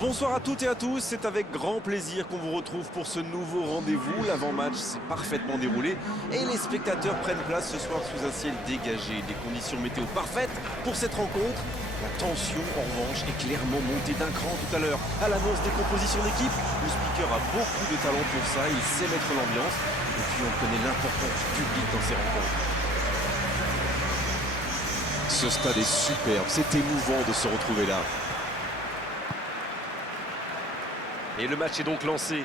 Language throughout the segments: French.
Bonsoir à toutes et à tous, c'est avec grand plaisir qu'on vous retrouve pour ce nouveau rendez-vous. L'avant-match s'est parfaitement déroulé et les spectateurs prennent place ce soir sous un ciel dégagé. Des conditions météo parfaites pour cette rencontre. La tension, en revanche, est clairement montée d'un cran tout à l'heure. À l'annonce des compositions d'équipe, le speaker a beaucoup de talent pour ça, il sait mettre l'ambiance. Et puis on connaît l'importance du public dans ces rencontres. Ce stade est superbe, c'est émouvant de se retrouver là. Et le match est donc lancé.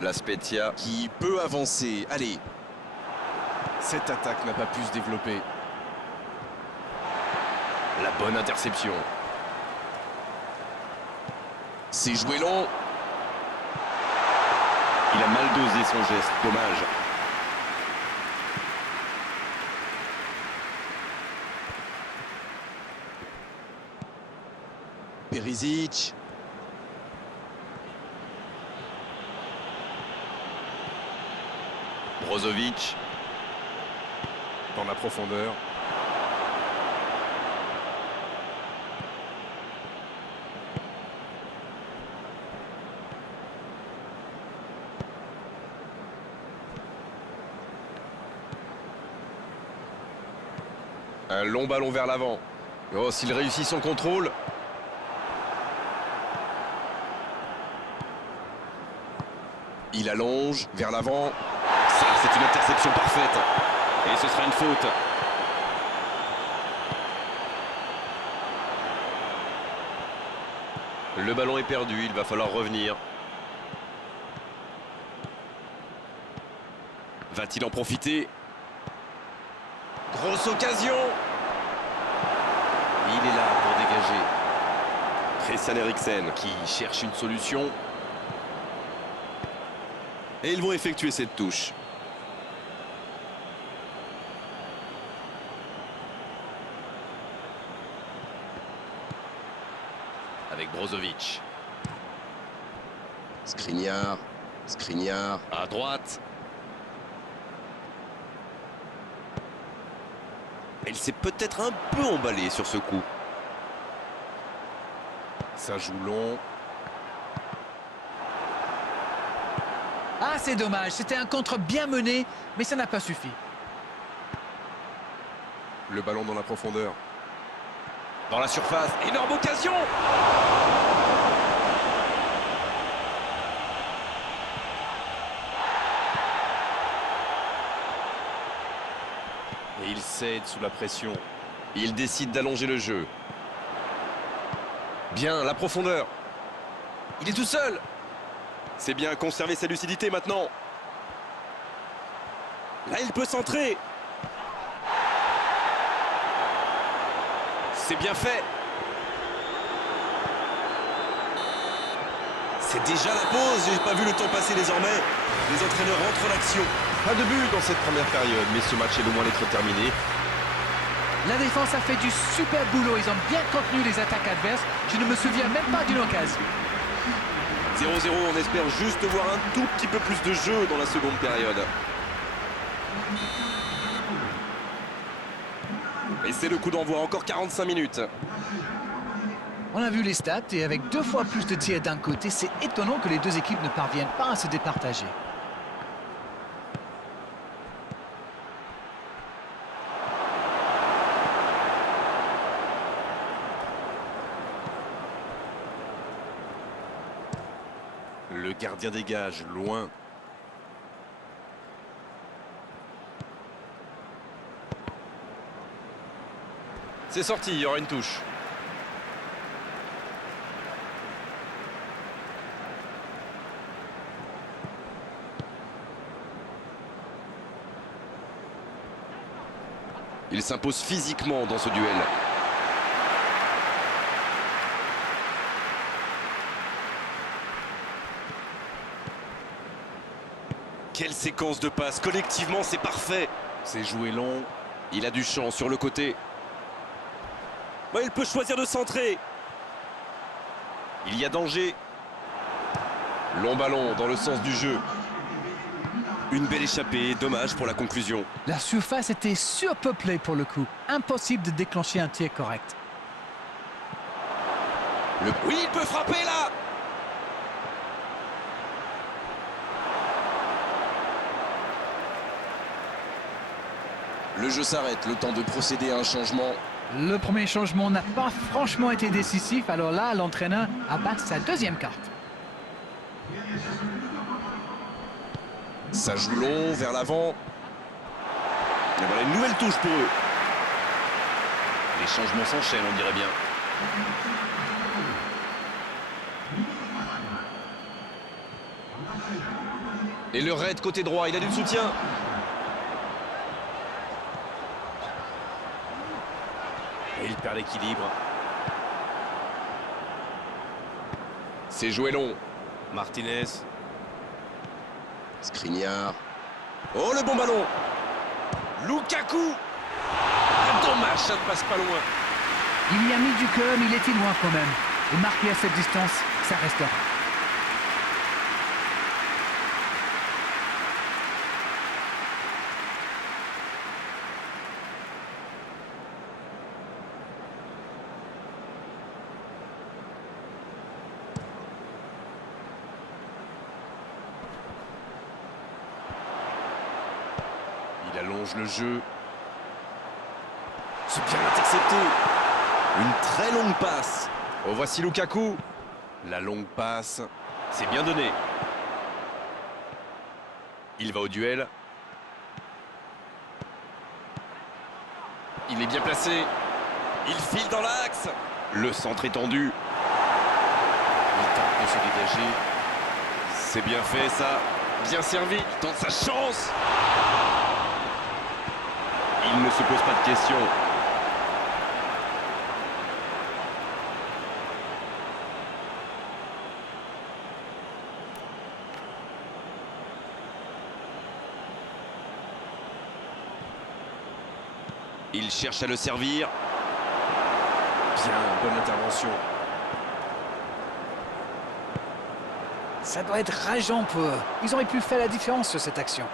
La Spezia qui peut avancer. Allez. Cette attaque n'a pas pu se développer. La bonne interception. C'est joué long. Il a mal dosé son geste. Dommage. Perisic. Brozovic. Dans la profondeur. Un long ballon vers l'avant. Oh, s'il réussit son contrôle. Il allonge vers l'avant. Ça, c'est une interception parfaite. Et ce sera une faute. Le ballon est perdu, il va falloir revenir. Va-t-il en profiter? Grosse occasion. Il est là pour dégager. Christian Eriksen qui cherche une solution. Et ils vont effectuer cette touche. Avec Brozovic. Skriniar. Skriniar. À droite. Il s'est peut-être un peu emballé sur ce coup. Ça joue long. Ah, c'est dommage. C'était un contre bien mené, mais ça n'a pas suffi. Le ballon dans la profondeur. Dans la surface. Énorme occasion! Et il cède sous la pression. Il décide d'allonger le jeu. Bien, la profondeur. Il est tout seul. C'est bien, conserver sa lucidité maintenant. Là, il peut centrer. C'est bien fait. C'est déjà la pause. J'ai pas vu le temps passer désormais. Les entraîneurs rentrent en action. Pas de but dans cette première période, mais ce match est loin d'être terminé. La défense a fait du super boulot. Ils ont bien contenu les attaques adverses. Je ne me souviens même pas d'une occasion. 0-0, on espère juste voir un tout petit peu plus de jeu dans la seconde période. Et c'est le coup d'envoi, encore 45 minutes. On a vu les stats et avec 2 fois plus de tirs d'un côté, c'est étonnant que les deux équipes ne parviennent pas à se départager. Le gardien dégage, loin. C'est sorti, il y aura une touche. Il s'impose physiquement dans ce duel. Quelle séquence de passes. Collectivement, c'est parfait. C'est joué long. Il a du champ sur le côté. Ouais, il peut choisir de centrer. Il y a danger. Long ballon dans le sens du jeu. Une belle échappée, dommage pour la conclusion. La surface était surpeuplée pour le coup. Impossible de déclencher un tir correct. Oui, il peut frapper là. Le jeu s'arrête, le temps de procéder à un changement. Le premier changement n'a pas franchement été décisif, alors là, l'entraîneur abat sa deuxième carte. Ça joue long, vers l'avant. Et voilà une nouvelle touche pour eux. Les changements s'enchaînent, on dirait bien. Et le raid côté droit, il a du soutien. Et il perd l'équilibre. C'est joué long. Martinez. Skriniar. Oh, le bon ballon. Lukaku. Ah, dommage, ça ne passe pas loin. Il y a mis du cœur, mais il était loin quand même. Et marqué à cette distance, ça restera. Il allonge le jeu. C'est bien intercepté. Une très longue passe. Oh, voici Lukaku. La longue passe. C'est bien donné. Il va au duel. Il est bien placé. Il file dans l'axe. Le centre est tendu. Il tente de se dégager. C'est bien fait ça. Bien servi. Il tente sa chance. Il ne se pose pas de questions. Il cherche à le servir. Bien, bonne intervention. Ça doit être rageant pour eux. Ils auraient pu faire la différence sur cette action.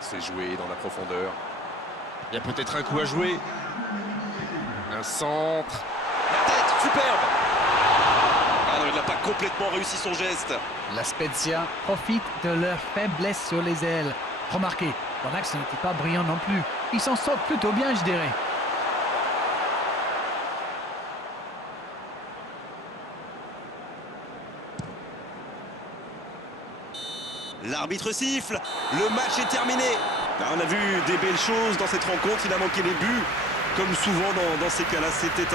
C'est joué dans la profondeur. Il y a peut-être un coup à jouer. Un centre. La tête, superbe. Ah non, il n'a pas complètement réussi son geste. La Spezia profite de leur faiblesse sur les ailes. Remarquez, dans l'axe, ce n'était pas brillant non plus. Ils s'en sortent plutôt bien, je dirais. L'arbitre siffle. Le match est terminé. On a vu des belles choses dans cette rencontre. Il a manqué les buts. Comme souvent dans ces cas-là, c'était